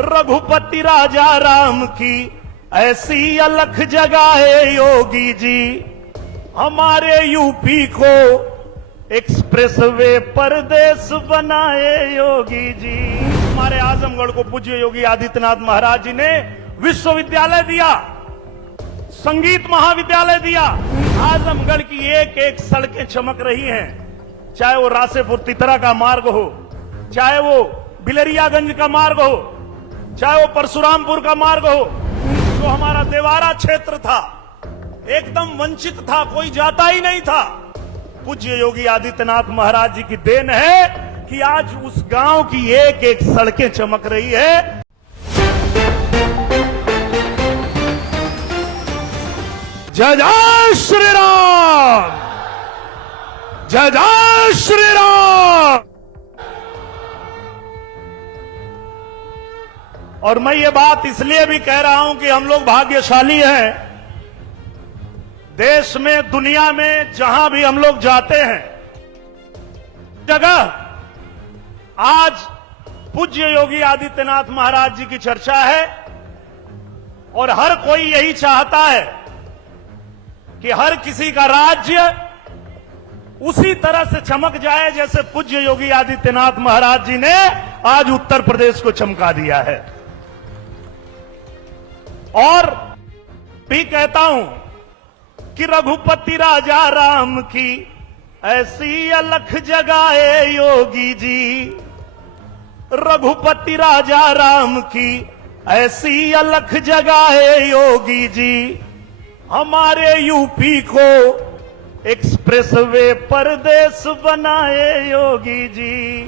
रघुपति राजा राम की ऐसी अलख जगाए योगी जी, हमारे यूपी को एक्सप्रेसवे परदेश बनाए योगी जी। हमारे आजमगढ़ को पूज्य योगी आदित्यनाथ महाराज जी ने विश्वविद्यालय दिया, संगीत महाविद्यालय दिया। आजमगढ़ की एक एक सड़कें चमक रही हैं, चाहे वो रासेपुर तितरा का मार्ग हो, चाहे वो बिलरियागंज का मार्ग हो, चाहे वो परशुरामपुर का मार्ग हो। जो हमारा देवारा क्षेत्र था, एकदम वंचित था, कोई जाता ही नहीं था। पूज्य योगी आदित्यनाथ महाराज जी की देन है कि आज उस गांव की एक एक सड़कें चमक रही है। जय जय श्री राम, जय जय श्री राम। और मैं ये बात इसलिए भी कह रहा हूं कि हम लोग भाग्यशाली हैं। देश में, दुनिया में, जहां भी हम लोग जाते हैं, जगह आज पूज्य योगी आदित्यनाथ महाराज जी की चर्चा है। और हर कोई यही चाहता है कि हर किसी का राज्य उसी तरह से चमक जाए जैसे पूज्य योगी आदित्यनाथ महाराज जी ने आज उत्तर प्रदेश को चमका दिया है। और भी कहता हूं कि रघुपति राजा राम की ऐसी अलख जगाए योगी जी, रघुपति राजा राम की ऐसी अलख जगाए योगी जी, हमारे यूपी को एक्सप्रेसवे परदेश बनाए योगी जी।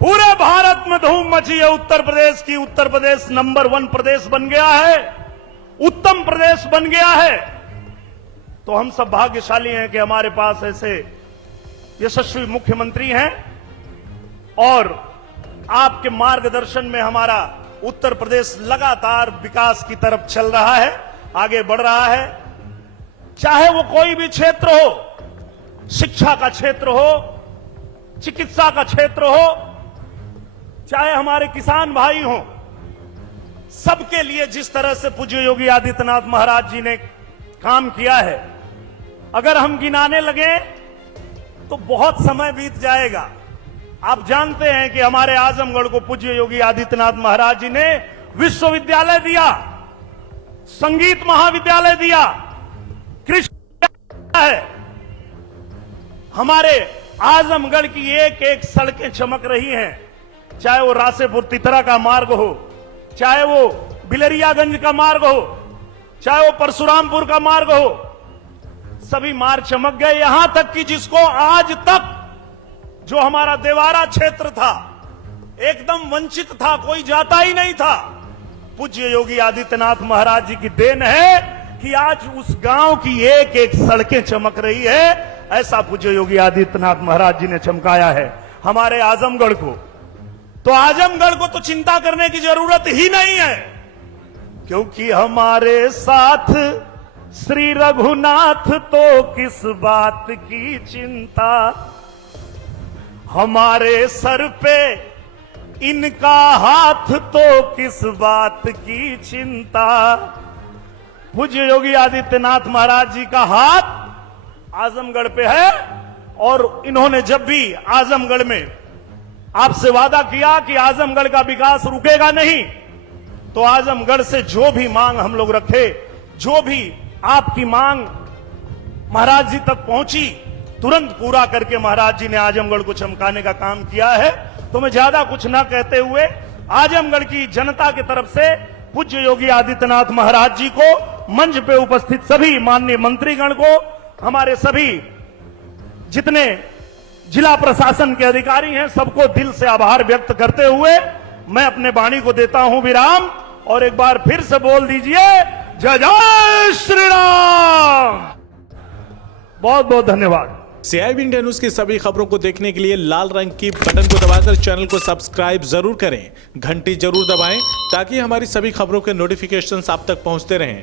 पूरे भारत में धूम मची है उत्तर प्रदेश की। उत्तर प्रदेश नंबर 1 प्रदेश बन गया है, उत्तम प्रदेश बन गया है। तो हम सब भाग्यशाली हैं कि हमारे पास ऐसे यशस्वी मुख्यमंत्री हैं और आपके मार्गदर्शन में हमारा उत्तर प्रदेश लगातार विकास की तरफ चल रहा है, आगे बढ़ रहा है। चाहे वो कोई भी क्षेत्र हो, शिक्षा का क्षेत्र हो, चिकित्सा का क्षेत्र हो, चाहे हमारे किसान भाई हों, सबके लिए जिस तरह से पूज्य योगी आदित्यनाथ महाराज जी ने काम किया है, अगर हम गिनाने लगे तो बहुत समय बीत जाएगा। आप जानते हैं कि हमारे आजमगढ़ को पूज्य योगी आदित्यनाथ महाराज जी ने विश्वविद्यालय दिया, संगीत महाविद्यालय दिया, कृषि है। हमारे आजमगढ़ की एक एक सड़कें चमक रही हैं, चाहे वो रासेपुर तितरा का मार्ग हो, चाहे वो बिलरियागंज का मार्ग हो, चाहे वो परशुरामपुर का मार्ग हो, सभी मार्ग चमक गए। यहां तक कि जिसको आज तक जो हमारा देवारा क्षेत्र था, एकदम वंचित था, कोई जाता ही नहीं था। पूज्य योगी आदित्यनाथ महाराज जी की देन है कि आज उस गांव की एक एक सड़कें चमक रही है। ऐसा पूज्य योगी आदित्यनाथ महाराज जी ने चमकाया है हमारे आजमगढ़ को। तो आजमगढ़ को तो चिंता करने की जरूरत ही नहीं है, क्योंकि हमारे साथ श्री रघुनाथ, तो किस बात की चिंता। हमारे सर पे इनका हाथ, तो किस बात की चिंता। पूज्य योगी आदित्यनाथ महाराज जी का हाथ आजमगढ़ पे है। और इन्होंने जब भी आजमगढ़ में आपसे वादा किया कि आजमगढ़ का विकास रुकेगा नहीं, तो आजमगढ़ से जो भी मांग हम लोग रखे, जो भी आपकी मांग महाराज जी तक पहुंची, तुरंत पूरा करके महाराज जी ने आजमगढ़ को चमकाने का काम किया है। तो मैं ज्यादा कुछ ना कहते हुए आजमगढ़ की जनता की तरफ से पूज्य योगी आदित्यनाथ महाराज जी को, मंच पे उपस्थित सभी माननीय मंत्रीगण को, हमारे सभी जितने जिला प्रशासन के अधिकारी हैं, सबको दिल से आभार व्यक्त करते हुए मैं अपने वाणी को देता हूं विराम। और एक बार फिर से बोल दीजिए, जय जय श्री राम। बहुत बहुत धन्यवाद। CIB इंडिया न्यूज की सभी खबरों को देखने के लिए लाल रंग की बटन को दबाकर चैनल को सब्सक्राइब जरूर करें, घंटी जरूर दबाएं ताकि हमारी सभी खबरों के नोटिफिकेशंस आप तक पहुंचते रहें।